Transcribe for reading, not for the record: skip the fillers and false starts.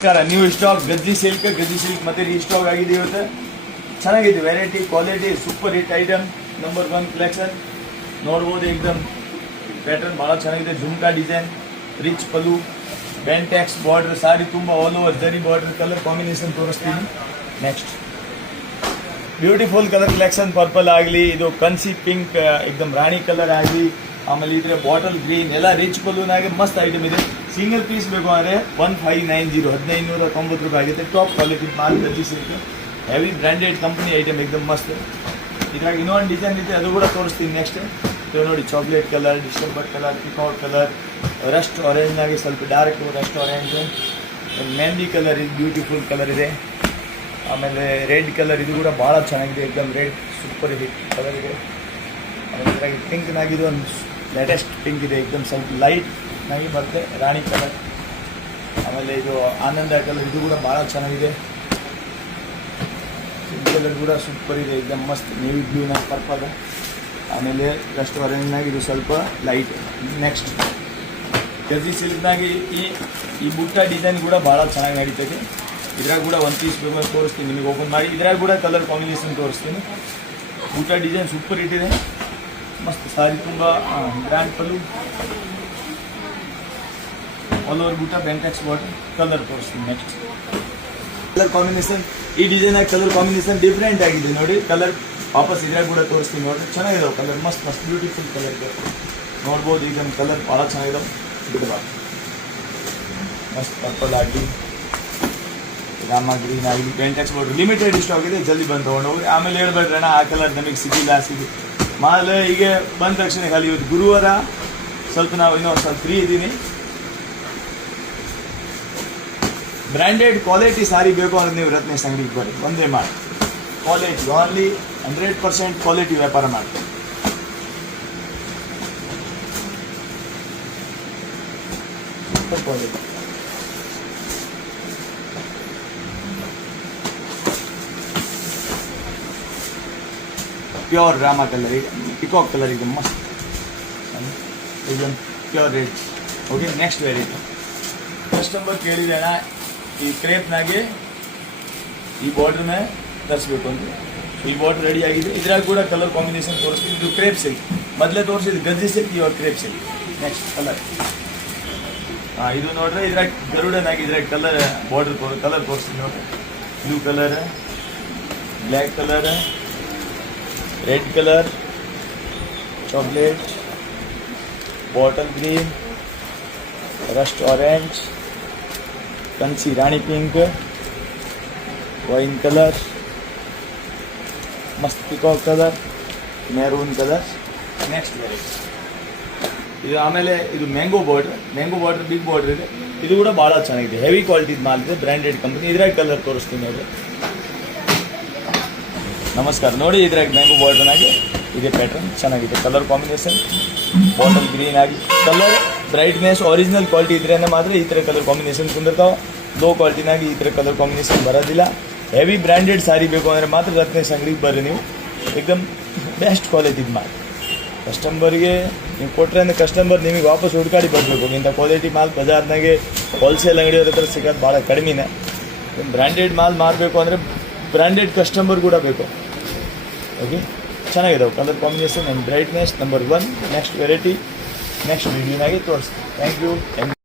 New stock Gajji silk ಮತ್ತೆ restock ಆಗಿದೆ ಇವತ್ತು. ಚೆನ್ನಾಗಿದೆ variety quality super hit item number 1 collection ನೋಡ್ಬೋದು. ಏಕದಮ್ ಪ್ಯಾಟರ್ನ್ ಭಾಳ ಚೆನ್ನಾಗಿದೆ. Jhumka design, rich pallu, Bentex border, sari ತುಂಬ all over zari border, colour combination ತೋರಿಸ್ತೀನಿ. Next beautiful colour collection, purple ಆಗಲಿ, ಇದು ಕನ್ಸಿ ಪಿಂಕ್, ಏಕದಮ್ ರಾಣಿ ಕಲರ್ ಆಗಲಿ, ಆಮೇಲೆ ಇದ್ರೆ ಬಾಟಲ್ ಗ್ರೀನ್ ಎಲ್ಲ ರಿಚ್ ಪಲ್ಲೂನಾಗೆ ಮಸ್ತ್ ಐಟಮ್ ಇದೆ. ಸಿಂಗಲ್ ಪೀಸ್ ಬೇಕು ಅಂದರೆ 1590 1590 ರೂಪಾಯಿ ಆಗುತ್ತೆ. ಟಾಪ್ ಕ್ವಾಲಿಟಿ ಮಾಲ್ Gajji silk, heavy branded company item, ಏಕದಮ್ ಮಸ್ತ್. ಇದ್ರಾಗ ಇನ್ನೊಂದು ಡಿಸೈನ್ ಇದೆ, ಅದು ಕೂಡ ತೋರಿಸ್ತೀನಿ ನೆಕ್ಸ್ಟ್. ಇದು ನೋಡಿ chocolate colour, December colour, peacock colour, rust ಆರೆಂಜ್ನಾಗೆ ಸ್ವಲ್ಪ dark rust orange, mehndi colour ಇದು ಬ್ಯೂಟಿಫುಲ್ ಕಲರ್ ಇದೆ. ಆಮೇಲೆ ರೆಡ್ ಕಲರ್, ಇದು ಕೂಡ ಭಾಳ ಚೆನ್ನಾಗಿದೆ, ಏಕದಮ್ ರೆಡ್ ಸೂಪರ್ ಹಿಟ್ ಕಲರ್ ಇದೆ. ಆಮೇಲೆ ಇದ್ರಾಗ ಪಿಂಕ್ನಾಗಿದ್ದು ಒಂದು ಲೇಟೆಸ್ಟ್ ಪಿಂಕ್ ಇದೆ, ಏಕದಮ್ ಸ್ವಲ್ಪ ಲೈಟ್ನಾಗಿ ಬರುತ್ತೆ, ರಾಣಿ ಕಲರ್. ಆಮೇಲೆ ಇದು ಆನಂದ ಕಲರ್, ಇದು ಕೂಡ ಭಾಳ ಚೆನ್ನಾಗಿದೆ. ಪಿಂಕ್ ಕಲರ್ ಕೂಡ ಸೂಪರ್ ಇದೆ, ಏಕದಮ್ ಮಸ್ತ್ ನೇವಿ ಬ್ಲೂನಾಗ ಪರ್ಪಲ್. ಆಮೇಲೆ ರಸ್ಟ್ ಆರೆಂಜ್ನಾಗ ಇದು ಸ್ವಲ್ಪ ಲೈಟ್. ನೆಕ್ಸ್ಟ್ ಗಜ್ಜಿ ಸಿಲ್ಕ್ನಾಗಿ ಈ ಬುಟ್ಟ ಡಿಸೈನ್ ಕೂಡ ಭಾಳ ಚೆನ್ನಾಗಿ ನಡೀತದೆ. ಇದ್ರಾಗ ಕೂಡ ಒಂದು ಪೀಸ್ ಬೇಕು ತೋರಿಸ್ತೀನಿ ನಿಮಗೆ ಓಪನ್ ಮಾಡಿ. ಇದ್ರಾಗ ಕೂಡ ಕಲರ್ ಕಾಂಬಿನೇಷನ್ ತೋರಿಸ್ತೀನಿ. ಬುಟ್ಟ ಡಿಸೈನ್ ಸೂಪರ್ ಇಟ್ಟಿದೆ, ಮಸ್ತ್ ಸಾರಿ ತುಂಬ ಗ್ರ್ಯಾಂಡ್ ಪಲ್ಲು, ಆಲ್ ಓವರ್ ಬುಟ್ಟ, ಬೆಂಟೆಕ್ಸ್ ಬಾಟಲ್, ಕಲರ್ ತೋರಿಸ್ತೀನಿ. ನೆಕ್ಸ್ಟ್ ಕಲರ್ ಕಾಂಬಿನೇಷನ್, ಈ ಡಿಸೈನಾಗ ಕಲರ್ ಕಾಂಬಿನೇಷನ್ ಡಿಫ್ರೆಂಟ್ ಆಗಿದೆ ನೋಡಿ. ಕಲರ್ ವಾಪಸ್ ಇದ್ರಾಗ ಕೂಡ ತೋರಿಸ್ತೀನಿ ನೋಡಿ. ಚೆನ್ನಾಗಿದಾವೆ ಕಲರ್, ಮಸ್ತ್ ಮಸ್ತ್ ಬ್ಯೂಟಿಫುಲ್ ಕಲರ್ ಇದೆ ನೋಡ್ಬೋದು. ಈಗ ನಮ್ಮ ಕಲರ್ ಭಾಳ ಚೆನ್ನಾಗಿದಾವೆ. ಮಸ್ತ್ ಪರ್ಪಲ್ ಆಗಲಿ, ರಾಮ ಗ್ರೀನ್ ಆಗಲಿ, ಬೆಂಟೆಕ್ಸ್ ಬಾಟಲ್ ಲಿಮಿಟೆಡ್ ಸ್ಟಾಕ್ ಇದೆ, ಜಲ್ದಿ ಬಂದು ತೊಗೊಂಡೋಗಿ. ಆಮೇಲೆ ಹೇಳ್ಬೇಡ್ರಿ ಅಣ್ಣ ಆ ಕಲರ್ ನಮಗೆ ಸಿಗಿಲ್ಲ ಮಾಲ್ ಈಗ ಬಂದ ತಕ್ಷಣ ಖಾಲಿ. ಇವತ್ತು ಗುರುವಾರ ಸ್ವಲ್ಪ ನಾವು ಇನ್ನೊಂದು ಸ್ವಲ್ಪ ಫ್ರೀ ಇದ್ದೀನಿ. ಬ್ರ್ಯಾಂಡೆಡ್ ಕ್ವಾಲಿಟಿ ಸಾರಿ ಬೇಕು ಅಂದ್ರೆ ನೀವು ರತ್ನೇಶ್ ಅಂಗಡಿಗೆ ಬರ್ರಿ, ಒಂದೇ ಮಾಡಿ. ಕ್ವಾಲಿಟಿ ಓನ್ಲಿ 100% ಕ್ವಾಲಿಟಿ ವ್ಯಾಪಾರ ಮಾಡ್ತೀವಿ. Quality pure Rama colour, peacock colour ಇದೆ ಮಸ್ತ್, ಇದೊಂದು pure red. Okay, next variety. Customer ಕೇಳಿದೆ ಅಣ್ಣ ಈ ಕ್ರೇಪ್ನಾಗೆ ಈ ಬಾರ್ಡ್ರ್ ಮೇಲೆ ತರಿಸ್ಬೇಕು ಅಂತ. ಈ ಬಾರ್ಡ್ರ್ ರೆಡಿ ಆಗಿದೆ. ಇದ್ರಾಗ ಕೂಡ ಕಲರ್ ಕಾಂಬಿನೇಷನ್ ತೋರಿಸ್ತೀವಿ. ಇದು ಕ್ರೇಪ್ ಸಿಲ್ಕ್, ಮೊದಲೇ ತೋರಿಸಿದ್ದು ಗಜ್ಜಿ ಸಿಲ್ಕ್, ಇವಾಗ ಕ್ರೇಪ್ ಸಿಲ್ಕ್. ನೆಕ್ಸ್ಟ್ ಕಲರ್ ಇದು ನೋಡ್ರೆ ಇದ್ರಾಗ ಗರುಡನಾಗಿ ಇದ್ರಾಗ ಕಲರ್ ಬಾರ್ಡ್ರ್ ಕಲರ್ ತೋರಿಸ್ತೀವಿ ನೋಡ್ರಿ. Blue colour, black colour, red colour, chocolate, bottle green, rust orange, ಕನ್ಸಿ ರಾಣಿ ಪಿಂಕ್, ವೈನ್ ಕಲರ್, ಮಸ್ತ್ peacock colour, maroon colour. Next variety ಇದು. ಆಮೇಲೆ ಇದು ಮ್ಯಾಂಗೋ ಬಾರ್ಡರ್ ಬಿಗ್ ಬಾರ್ಡರ್ ಇದೆ. ಇದು ಕೂಡ ಭಾಳ ಚೆನ್ನಾಗಿದೆ, ಹೆವಿ ಕ್ವಾಲಿಟಿ ಮಾಲ್ ಇದೆ, ಬ್ರ್ಯಾಂಡೆಡ್ ಕಂಪನಿ. ಇದ್ರಾಗ ಕಲರ್ ತೋರಿಸ್ತೀನಿ ನೋಡಿ. ನಮಸ್ಕಾರ ನೋಡಿ, ಇದ್ರಾಗ ಮ್ಯಾಂಗೋ ಬಾರ್ಡರ್ನಾಗಿ ಇದೆ ಪ್ಯಾಟರ್ನ್ ಚೆನ್ನಾಗಿದೆ. ಕಲರ್ ಕಾಂಬಿನೇಷನ್ ಬಾಟಲ್ ಗ್ರೀನ್ ಆಗಿ, ಕಲರ್ ಬ್ರೈಟ್ನೆಸ್ ಒರಿಜಿನಲ್ ಕ್ವಾಲಿಟಿ ಇದ್ರೆ ಮಾತ್ರ ಈ ಥರ ಕಲರ್ ಕಾಂಬಿನೇಷನ್ ಕುಂದಿರ್ತಾವೆ. ಲೋ ಕ್ವಾಲಿಟಿನಾಗಿ ಈ ಥರ ಕಲರ್ ಕಾಂಬಿನೇಷನ್ ಬರೋದಿಲ್ಲ. ಹೆವಿ ಬ್ರ್ಯಾಂಡೆಡ್ ಸಾರಿ ಬೇಕು ಅಂದರೆ ಮಾತ್ರ ರತ್ನೇಶ್ ಅಂಗಡಿಗೆ ಬರ್ರಿ ನೀವು. ಏಕದಮ್ ಬೆಸ್ಟ್ ಕ್ವಾಲಿಟಿ ಮಾಲ್. ಕಸ್ಟಮರ್ಗೆ ನೀವು ಕೊಟ್ಟರೆ ಅಂದರೆ ಕಸ್ಟಮರ್ ನಿಮಗೆ ವಾಪಸ್ ಹುಡುಕಾಡಿ ಬರಬೇಕು. ಇಂಥ ಕ್ವಾಲಿಟಿ ಮಾಲ್ ಬಜಾರ್ನಾಗೆ ಹೋಲ್ಸೇಲ್ ಅಂಗಡಿಯವ್ರ ಹತ್ರ ಸಿಗೋದು ಭಾಳ ಕಡಿಮೆನೇ. ಬ್ರ್ಯಾಂಡೆಡ್ ಮಾಲ್ ಮಾರಬೇಕು ಅಂದರೆ ಬ್ರ್ಯಾಂಡೆಡ್ ಕಸ್ಟಮರ್ ಕೂಡ ಬೇಕು. ಓಕೆ, ಚೆನ್ನಾಗಿದಾವೆ colour combination and brightness number 1. Next variety next ವಿಡಿಯೋನಾಗೆ ತೋರಿಸ್ತೀನಿ. Thank you.